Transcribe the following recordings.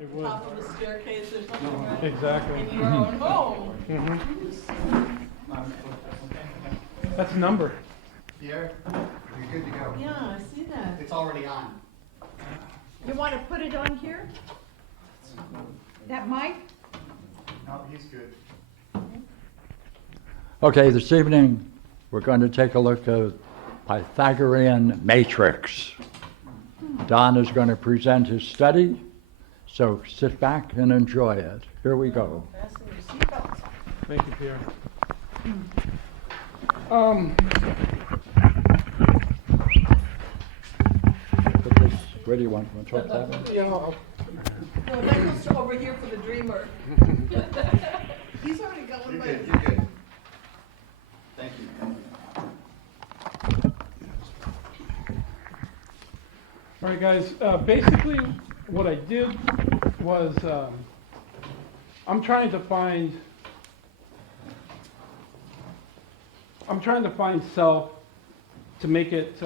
It would. Top of a staircase or something, right? Exactly. In your own home. That's a number. Pierre, you're good to go. Yeah, I see that. It's already on. You want to put it on here? That mic? No, he's good. Okay, this evening we're going to take a look at Pythagorean matrix. Don is going to present his study, so sit back and enjoy it. Here we go. Fasten your seatbelts. Thank you, Pierre. Put this, where do you want to talk that one? Yeah, No, that goes to over here for the dreamer. He's already got one You're by good, his. you're good. Thank you. all right, guys. Basically, what I did was I'm trying to find self to make it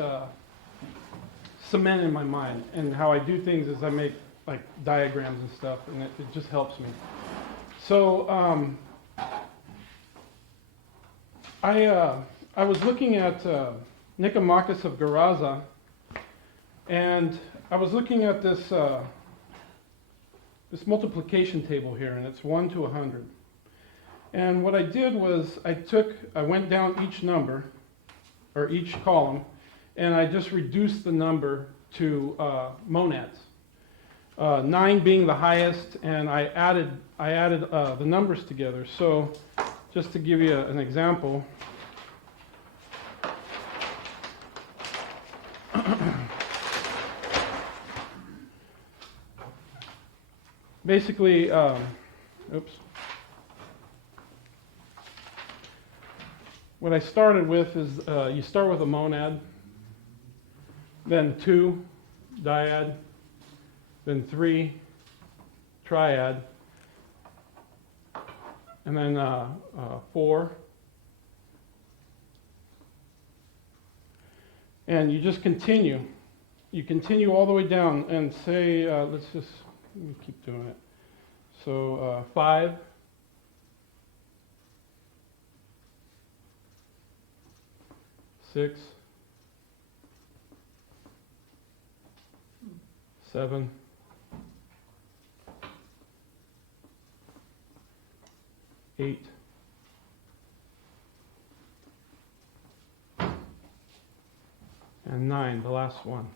cement in my mind. And how I do things is I make like diagrams and stuff, and it just helps me. So I was looking at Nicomachus of Geraza, and I was looking at this this multiplication table here, and it's 1 to 100. And what I did was I went down each number, or each column, and I just reduced the number to monads. 9 being the highest, and I added the numbers together. So just to give you an example, basically, what I started with is you start with a monad, then 2, dyad, then 3, triad, and then 4. And you just continue. You continue all the way down and say, let me keep doing it. So 5, 6, 7, 8, 9, the last one.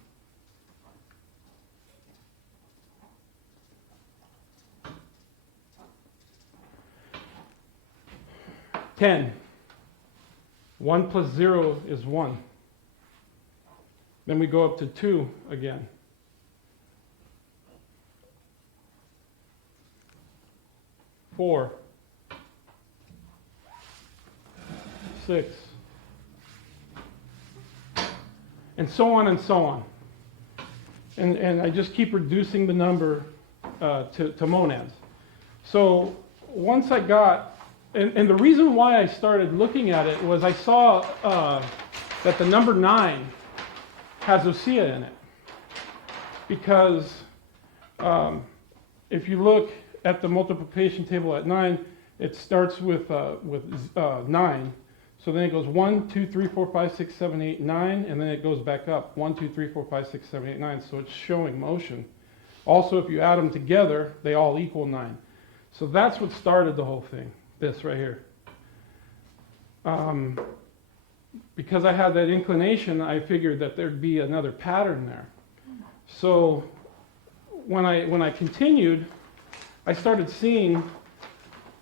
10. 1 plus 0 is 1. Then we go up to 2 again. 4, 6, and so on and so on. And I just keep reducing the number to monads. So once I got, and the reason why I started looking at it was I saw that the number 9 has Osea in it. Because if you look at the multiplication table at 9, it starts with 9. So then it goes 1, 2, 3, 4, 5, 6, 7, 8, 9, and then it goes back up 1, 2, 3, 4, 5, 6, 7, 8, 9. So it's showing motion. Also, if you add them together, they all equal 9. So that's what started the whole thing. This right here. Because I had that inclination, I figured that there'd be another pattern there. So when I continued, I started seeing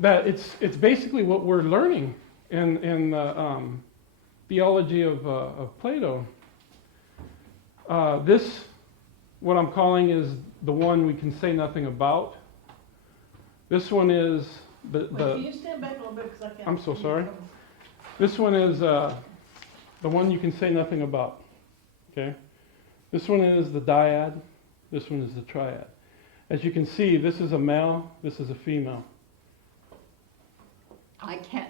that it's basically what we're learning in the theology of Plato. This, what I'm calling, is the one we can say nothing about. This one is Can you stand back a little bit, because I can't. I'm so sorry. This one is the one you can say nothing about. Okay? This one is the dyad. This one is the triad. As you can see, this is a male, this is a female. I can't,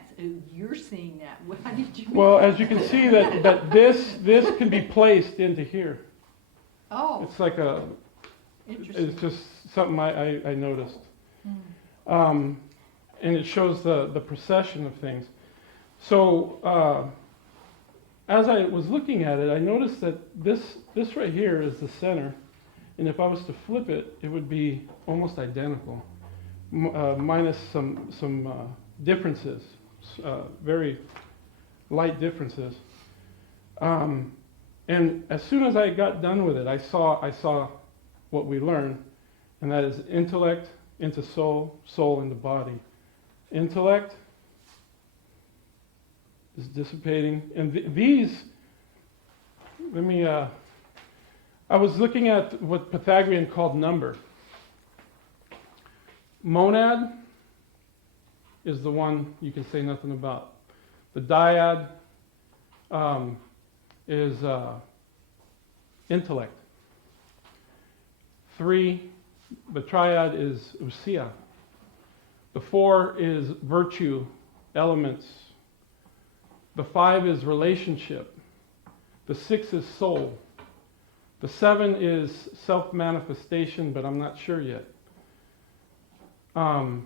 you're seeing that. How did you? Well, as you can see, that this can be placed into here. Oh, It's like interesting. it's just something I noticed. And it shows the procession of things. So as I was looking at it, I noticed that this right here is the center, and if I was to flip it, it would be almost identical, minus some differences, very light differences. And as soon as I got done with it, I saw what we learned, and that is intellect into soul, soul into body. Intellect is dissipating, and these. Let me. I was looking at what Pythagorean called number. Monad is the one you can say nothing about. The dyad is intellect. 3, the triad is ousia. The 4 is virtue, elements. The 5 is relationship. The 6 is soul. The 7 is self-manifestation, but I'm not sure yet. The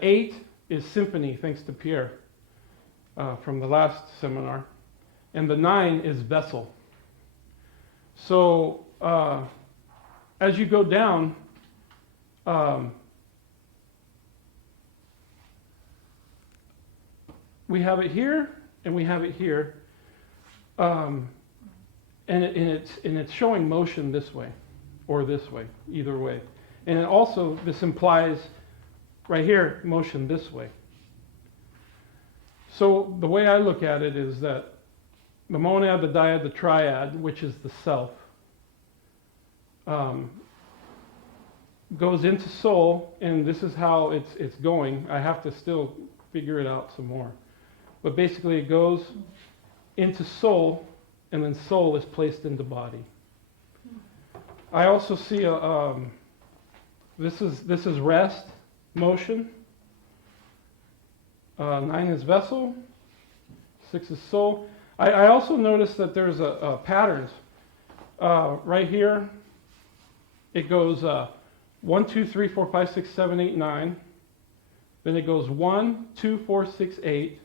8 is symphony, thanks to Pierre from the last seminar. And the 9 is vessel. So as you go down, we have it here and we have it here, and it's showing motion this way or this way, either way. And also this implies right here motion this way. So the way I look at it is that the monad, the dyad, the triad, which is the self, goes into soul, and this is how it's going. I have to still figure it out some more. But basically it goes into soul, and then soul is placed into body. I also see this is rest, motion. 9 is vessel, 6 is soul. I also noticed that there's a patterns. Right here, it goes 1, 2, 3, 4, 5, 6, 7, 8, 9. Then it goes 1, 2, 4, 6, 8.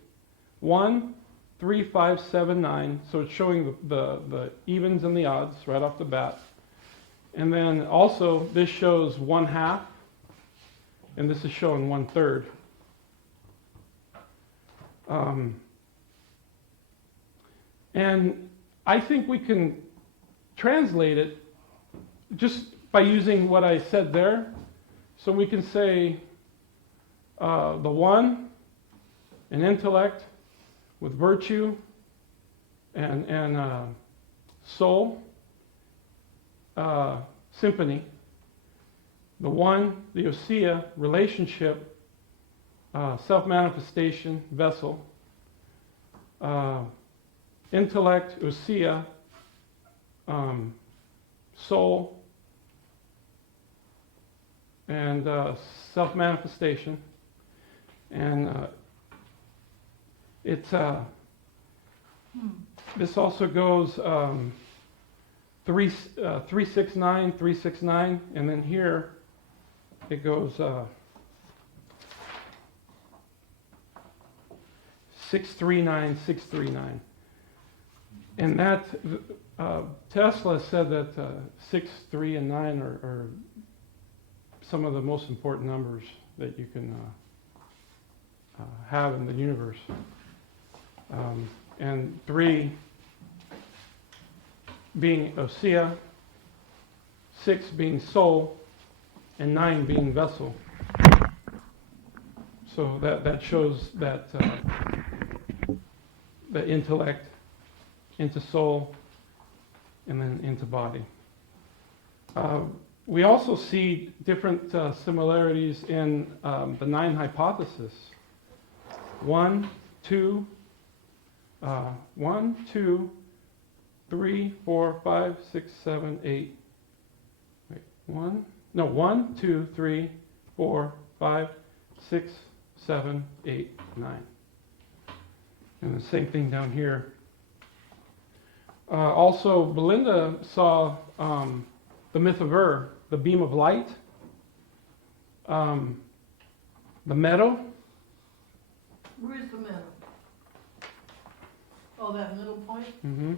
1, 3, 5, 7, 9. So it's showing the evens and the odds right off the bat. And then also this shows 1/2, and this is showing 1/3. And I think we can translate it just by using what I said there. So we can say the 1, an intellect with virtue and soul, symphony. The 1, the ousia, relationship, self-manifestation, vessel. Intellect, ousia, soul, and self-manifestation. And it's this also goes 3, 6, 9, 3, 6, 9, and then here it goes 6, 3, 9, 6, 3, 9. And that, Tesla said that 6, 3, and 9 are some of the most important numbers that you can have in the universe. And 3 being ousia, 6 being soul, and 9 being vessel. So that shows that the intellect into soul, and then into body. We also see different similarities in the 9 hypothesis. 1, 2, 1, 2, 3, 4, 5, 6, 7, 8. Wait, 1, 2, 3, 4, 5, 6, 7, 8, 9. And the same thing down here. Also, Belinda saw the myth of the beam of light, the meadow. Where's the middle? Oh, that middle point? Mm-hmm.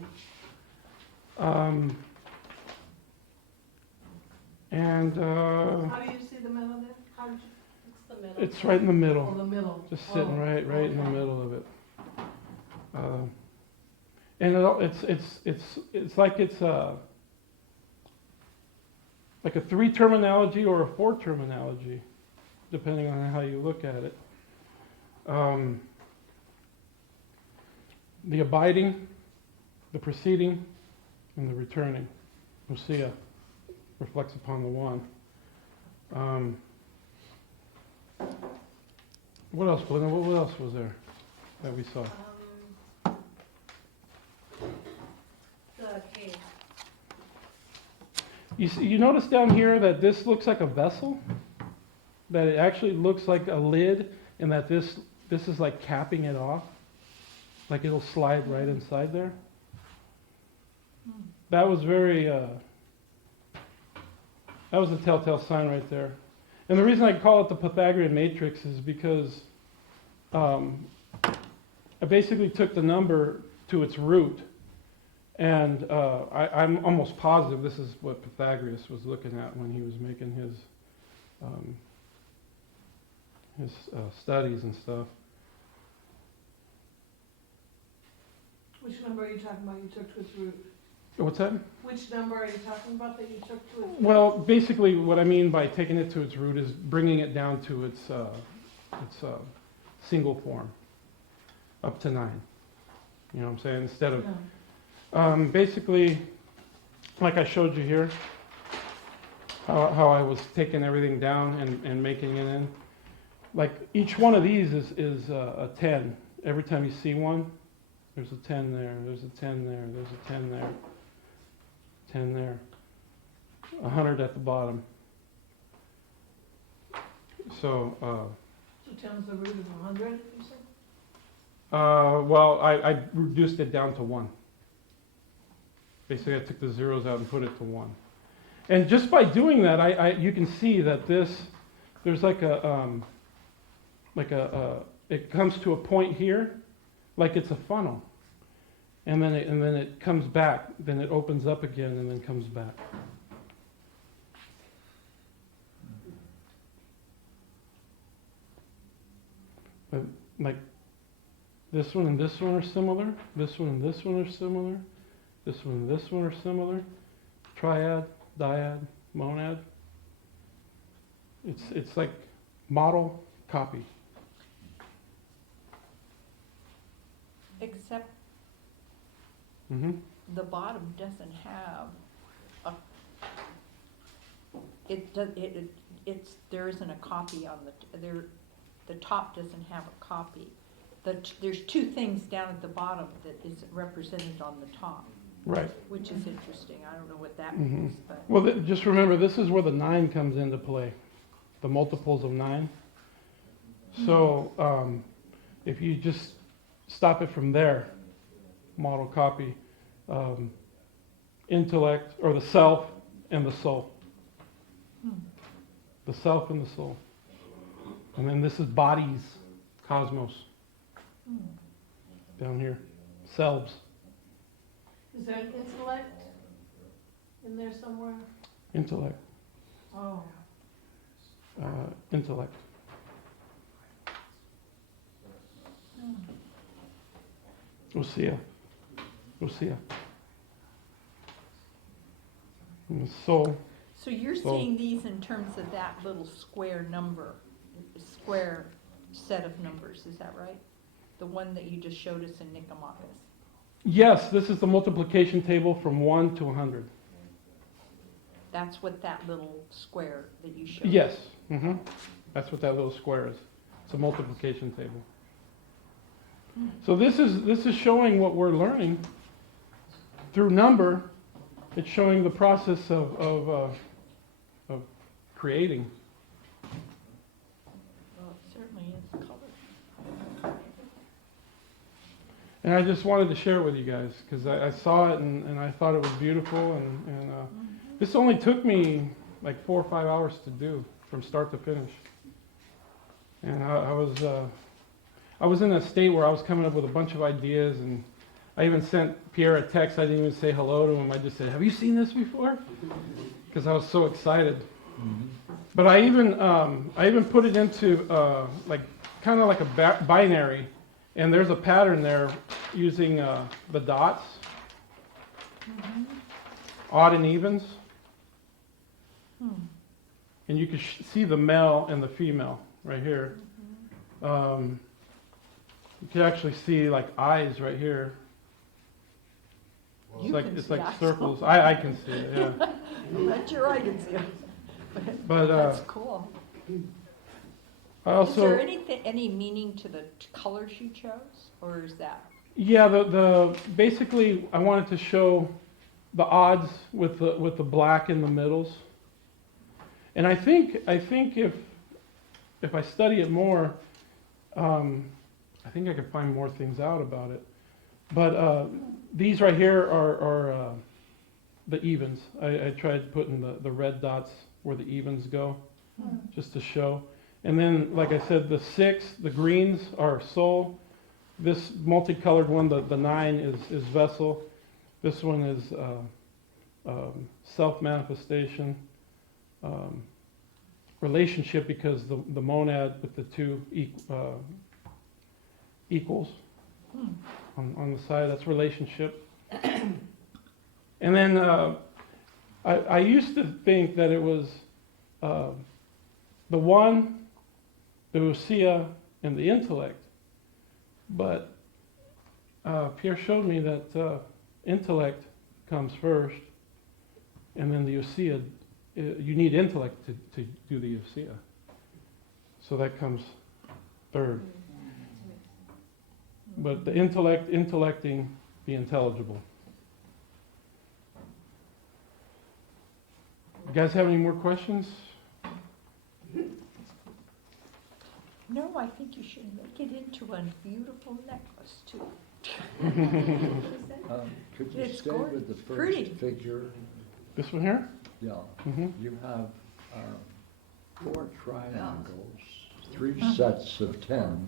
And How do you see the middle there? How did you, it's the middle. it's right in the Oh, middle, the middle. just sitting Oh, right in the okay. middle of it. And it's like it's like a 3 terminology or a 4 terminology, depending on how you look at it. The abiding, the preceding, and the returning. Lucia reflects upon the one. What else, Belinda? What else was there that we saw? The cave. You notice down here that this looks like a vessel? That it actually looks like a lid, and that this is like capping it off? Like it'll slide right inside there? That was very, that was a telltale sign right there. And the reason I call it the Pythagorean matrix is because I basically took the number to its root, and I'm almost positive this is what Pythagoras was looking at when he was making his studies and stuff. Which number are you talking about you took to its root? What's that? Which number are you talking about that you took to its root? Well, basically what I mean by taking it to its root is bringing it down to its single form, up to 9. You know what I'm saying? Instead of, No. basically, like I showed you here, how I was taking everything down and making it in. Like each one of these is a 10. Every time you see one, there's a 10 there, there's a 10 there, there's a 10 there, 10 there, 100 at the bottom. So, So 10's the root of 100, you said? well, I reduced it down to 1. Basically, I took the zeros out and put it to 1. And just by doing that, you can see that there's like it comes to a point here, like it's a funnel. And then it comes back, then it opens up again and then comes back. But like this one and this one are similar, this one and this one are similar, this one and this one are similar. Triad, dyad, monad. It's like model, copy. Except Mm-hmm. the bottom doesn't have a, there isn't a copy on the top doesn't have a copy. There's 2 things down at the bottom that is represented on the top, Right. which is interesting. I don't know what that Mhm. means, but. Well, just remember, this is where the 9 comes into play, the multiples of 9. So if you just stop it from there, model copy, intellect, or the self and the soul. The self and the soul. And then this is bodies, cosmos, down here, selves. Is there an intellect in there somewhere? Intellect, Oh. intellect. Lucia. And the soul. So you're So- seeing these in terms of that little square number, square set of numbers, is that right? The one that you just showed us in Nicomachus? Yes, this is the multiplication table from 1 to 100. That's what that little square that you showed? Yes, that's what that little square is. It's a multiplication table. So this is showing what we're learning through number. It's showing the process of creating. Well, it certainly is color. And I just wanted to share it with you guys because I saw it and I thought it was beautiful. And this only took me like 4 or 5 hours to do from start to finish. And I was in a state where I was coming up with a bunch of ideas, and I even sent Pierre a text. I didn't even say hello to him. I just said, "Have you seen this before?" Because I was so excited. But I even put it into like kind of like a binary, and there's a pattern there using the dots, odd and evens, and you can see the male and the female right here. You can actually see like eyes right here. You can It's see like eyes. circles. I can see it. Yeah. That's your I can see it. But That's cool. I Is there also any meaning to the colors you chose, or is that? yeah the basically I wanted to show the odds with the black in the middles. And I think if I study it more, I think I could find more things out about it. But these right here are the evens. I tried putting the red dots where the evens go, just to show. And then, like I said, the 6, the greens are soul. This multicolored one, the 9 is vessel. This one is self-manifestation. Relationship, because the monad with the 2 equals on the side, that's relationship. And then I used to think that it was the 1, the ousia, and the intellect, but Pierre showed me that intellect comes first, and then the ousia. You need intellect to do the ousia, so that comes third. But the intellecting the intelligible. You guys have any more questions? No, I think you should make it into a beautiful necklace too. Could you It's stay gorgeous. with the first Pretty. figure? This one here? Yeah. Mm-hmm. You have 4 triangles, 3 sets of 10,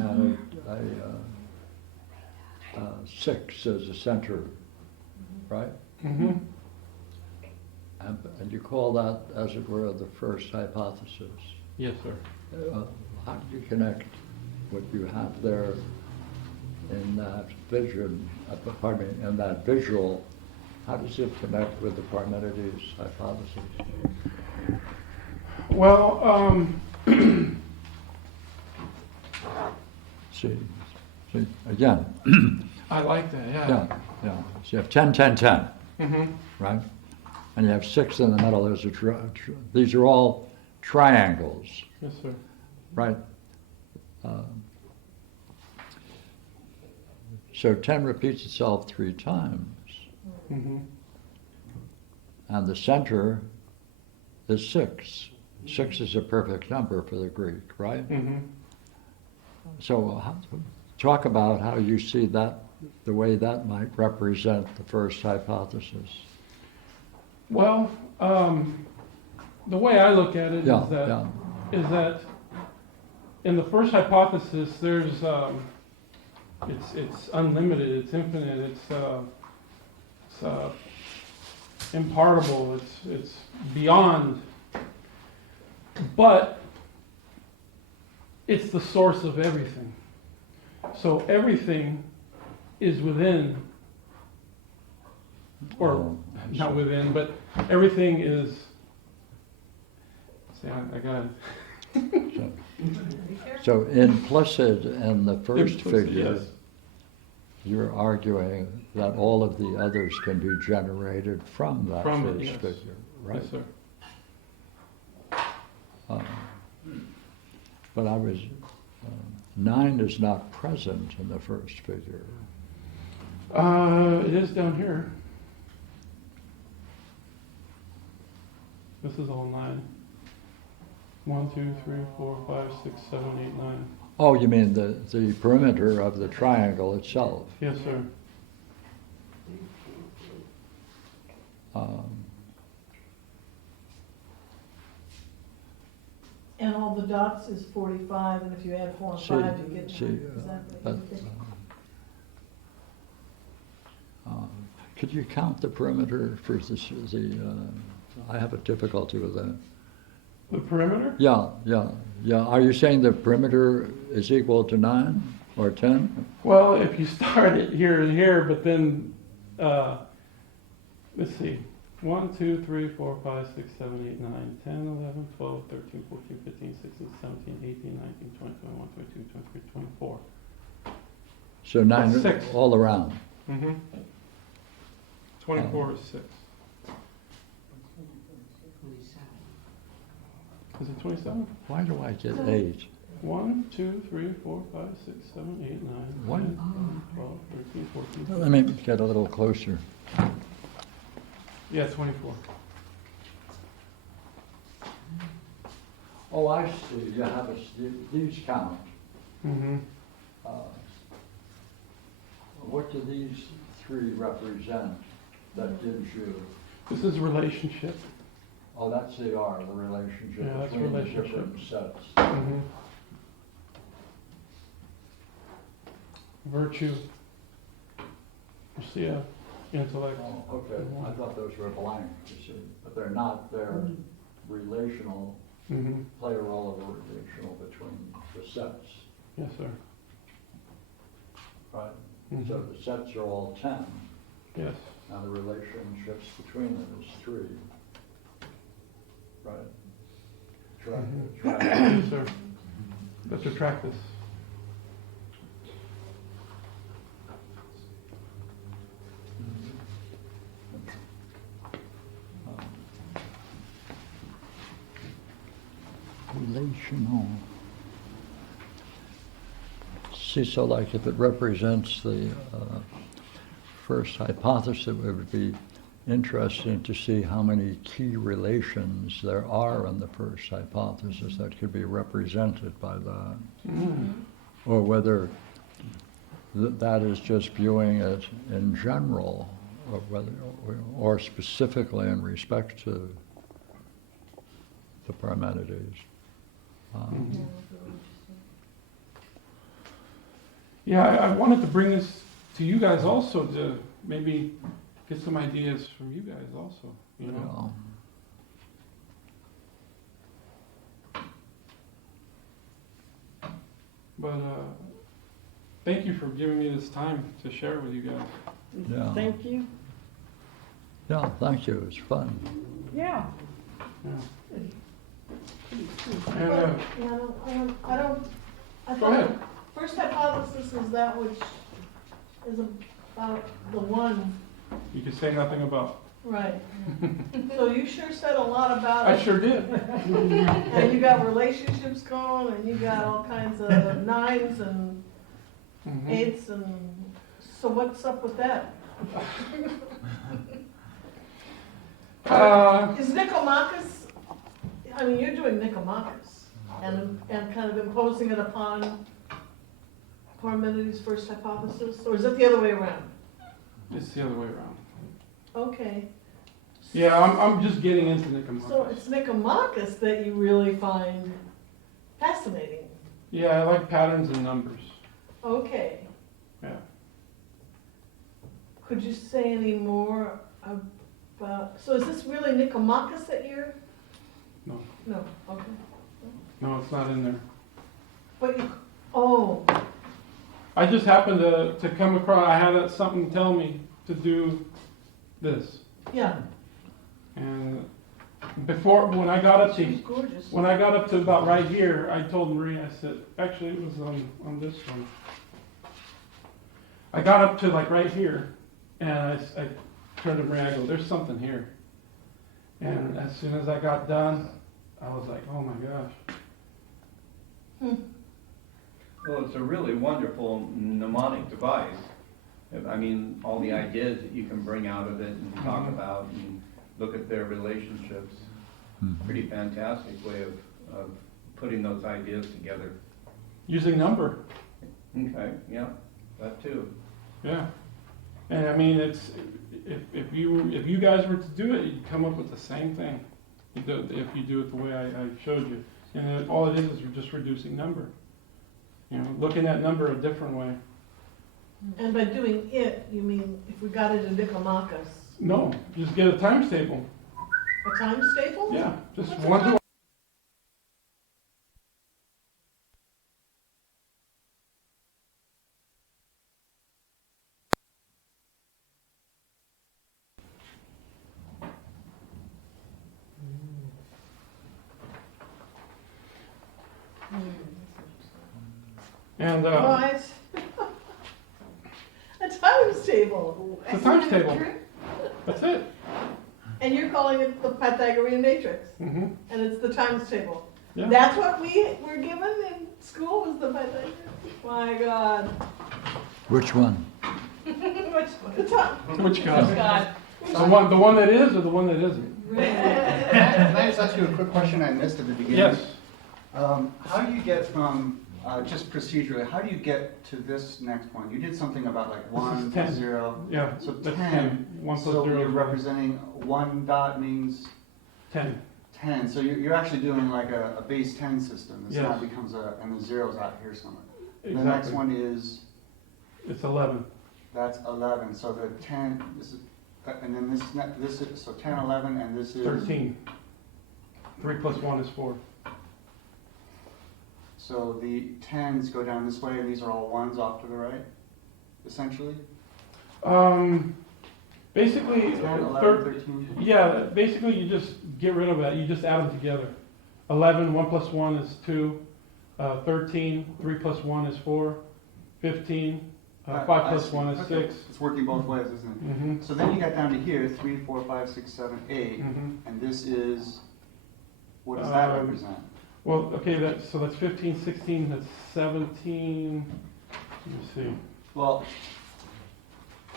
and a 6 as a center, right? Mm-hmm. And you call that, as it were, the first hypothesis. Yes, sir. How do you connect what you have there in that vision, in that visual? How does it connect with the Parmenides hypothesis? Well, See, again, I like that. yeah. So you have 10, 10, 10, Mm-hmm. right? And you have 6 in the middle. There's these are all triangles, Yes, sir. right? So 10 repeats itself 3 times. Mm-hmm. And the center is 6. 6 is a perfect number for the Greek, right? Mm-hmm. So talk about how you see that, the way that might represent the first hypothesis. Well, the way I look at it Yeah, is that in the first hypothesis, there's it's unlimited, it's infinite, it's impartable, it's beyond, but it's the source of everything. So everything is within, or not within, but everything is. See, I got it. So implicit in the first Implicit, figure, yes. you're arguing that all of the others can be generated from that From it, first yes. figure, right? Yes, sir. But 9 is not present in the first figure. It is down here. This is all 9. 1, 2, 3, 4, 5, 6, 7, 8, 9. Oh, you mean the perimeter of the triangle itself? Yes, sir. And all the dots is 45, and if you add 4 and 5, you get 9. Is that what you think? Could you count the perimeter for this, I have a difficulty with that. The perimeter? Yeah. Are you saying the perimeter is equal to 9 or 10? Well, if you start it here and here, but then, let's see, 1, 2, 3, 4, 5, 6, 7, 8, 9, 10, 11, 12, 13, 14, 15, 16, 17, 18, 19, 20, 21, 22, 23, 24. So 9 6. all around. Mm-hmm. 24 is 6. Is it 27? Why do I get 8? 1, 2, 3, 4, 5, 6, 7, 8, 9, What? 10, 11, 12, 13, 14. Let me get a little closer. Yeah, 24. Oh, I see. You have these count. Mm-hmm. What do these 3 represent that gives you? This is relationship. Oh, that's the relationship Yeah, that's between the relationship. different sets. Mm-hmm. Virtue. Lucia. Intellect. Oh, okay. I thought those were blank, you see, but they're not. They're relational, Mm-hmm. play a role of relational between the sets, Yes, sir. right? Mhm. So the sets are all 10. Yes. Now the relationships between them is 3. Right? Track. Yes, sir. Let's retract this. Relational. See, so like if it represents the first hypothesis, it would be interesting to see how many key relations there are in the first hypothesis that could be represented by that. Mm. Or whether that is just viewing it in general, or whether, or specifically in respect to the Parmenides. Yeah, I wanted to bring this to you guys also to maybe get some ideas from you guys also, you know? But thank you for giving me this time to share with you guys. Yeah. Thank you. Yeah, thank you. It's fun. Yeah. Yeah. And, But, I Go ahead. thought the first hypothesis is that which is about the one, you could say nothing about. right? So you sure said a lot about I it. sure did. And you got relationships going, and you got all kinds of 9s and Mhm. 8s, and so what's up with that? Is Nicomachus, I mean, you're doing Nicomachus and kind of imposing it upon Parmenides' first hypothesis, or is it the other way around? It's the other way around. Okay, Yeah, I'm just getting into Nicomachus. so it's Nicomachus that you really find fascinating. Yeah, I like patterns and numbers. Okay, Yeah. could you say any more about, so is this really Nicomachus that you're? No. No, okay. No, it's not in there. But you, oh, I just happened to come across, I had something tell me to do this. yeah, And before, when I got up she's to, gorgeous. when I got up to about right here, I told Marie, I said, actually it was on this one. I got up to like right here, and I turned to Marie, I go, there's something here. And as soon as I got done, I was like, oh my gosh. Well, it's a really wonderful mnemonic device. I mean, all the ideas that you can bring out of it and talk about and look at their relationships. Pretty fantastic way of putting those ideas together. Using number, Okay, yeah, that too. yeah. And I mean, it's, if you guys were to do it, you'd come up with the same thing. If you do it the way I showed you. And all it is we're just reducing number. You know, looking at number a different way. And by doing it, you mean if we got it in Nicomakis, No, just get a times table. a times table? Yeah, just What's a 1 to and What? A times table. it's a times table. That's it. And you're calling it the Pythagorean matrix, hmm and it's the times table. Yeah. That's what we were given in school, was the Pythagorean? My God. Which one? The top. Which guy? God. The one that is or the one that isn't? Can I just ask you a quick question I missed at the beginning? Yes. How do you get from, just procedurally, how do you get to this next one? You did something about like This 1 is plus 10. 0. Yeah, So that's 10. 10. 1 plus So 0 you're is representing 1 dot means 10. 10. So you're actually doing like a base 10 system. This now Yes. becomes and the zero's out here somewhere. The Exactly. next one is, It's 11. that's 11. So the 10, this is, and then this is, so 10, 11, and this is? 13. 3 plus 1 is 4. So the 10s go down this way, and these are all 1s off to the right, essentially? Basically, 10, 11, 13? yeah, basically you just get rid of that. You just add them together. 11, 1 plus 1 is 2. 13, 3 plus 1 is 4. 15, 5 I plus see. 1 is Okay. 6. It's working both ways, isn't it? Mm-hmm. So then you got down to here, 3, 4, 5, 6, 7, 8, Mm-hmm. and this is, what does that Um, represent? Well, okay, so that's 15, 16, that's 17. Let me see. Well,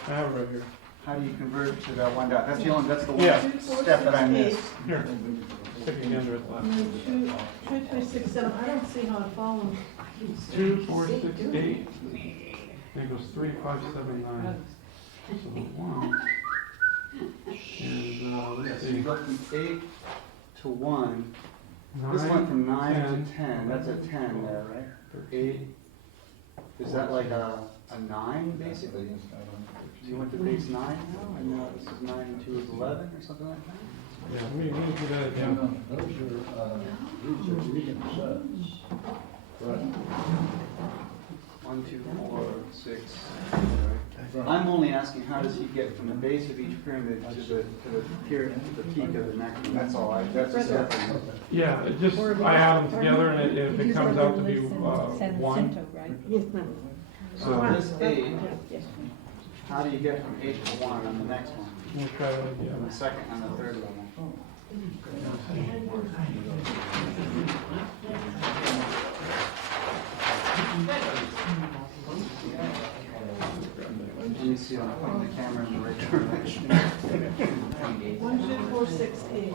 I have it right here. how do you convert to that 1 dot? That's the one Yeah. 2, 4, step that I 6, 8. missed. Here. Stick it under it left. And then 2, 3, 6, 7. I don't see how it follows. 2, 4, 6, 8. And it goes 3, 5, 7, 9. So 1. And let's So you see. go from 8 to 1. 9, This went from 9 10. to 10. That's a 10 there, right? 8. Is that like a 9, basically? You went to base 9 now, and now this is 9 and 2 is 11, or something like that? Yeah, let me do that again. Those are reading sets. Right. 1, 2, 4, 6. I'm only asking how does he get from the base of each pyramid to the peak of the next one? That's all. That's a step. Yeah, it just, I add them together and if it comes out to be 1. So this 8, how do you get from 8 to 1 on the next one? We'll try that On again. the second and the third level? Let me see, I'm pointing the camera in the right direction. 1, 2, 4, 6, 8.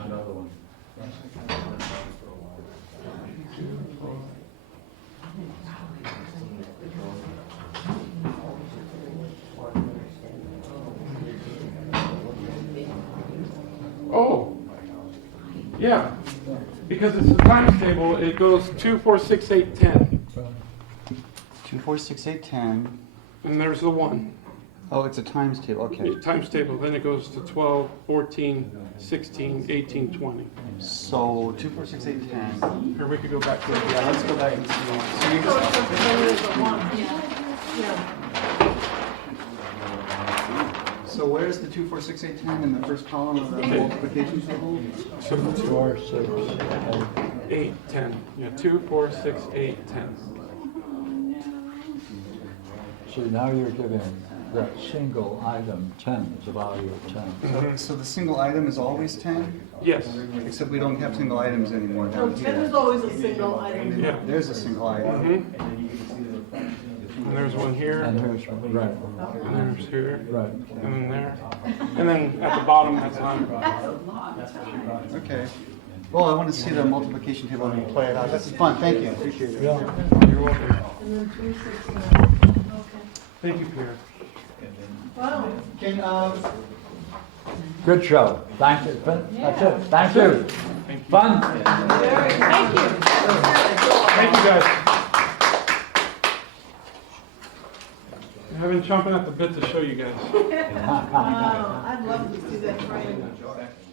Another one. Oh, yeah, because it's the times table, it goes 2, 4, 6, 8, 10, 2, 4, 6, 8, 10. and there's the 1. Oh, it's a times table, okay. Times table, then it goes to 12, 14, 16, 18, 20. So 2, 4, 6, 8, 10. Here, we could go back to it. Yeah, let's go back and see. So you So just, it's just there is a 1. Yeah. so where's the 2, 4, 6, 8, 10 in the first column of the multiplication table? 4, 6, 8, 10, yeah, 2, 4, 6, 8, 10. So now you're giving that single item 10 is a value of 10. So the single item is always 10? Yes, Except we don't have single items anymore No, down 10 here. is always a single item. yeah. There's a single item. And there's one here, And and here's, right, there's here, right. and then there. And then at the bottom, that's 100. Okay. Well, I want to see the multiplication table and play it out. This is fun. Thank you. Appreciate it. Yeah. You're welcome. And then 3, 6, 9. Okay. Thank you, Pierre. And then Wow. Can, Good show. Thank you. That's it. Thank you. Fun. Thank you. Thank you, guys. I've been chomping at the bit to show you guys. Wow, I'd love to see that frame. second.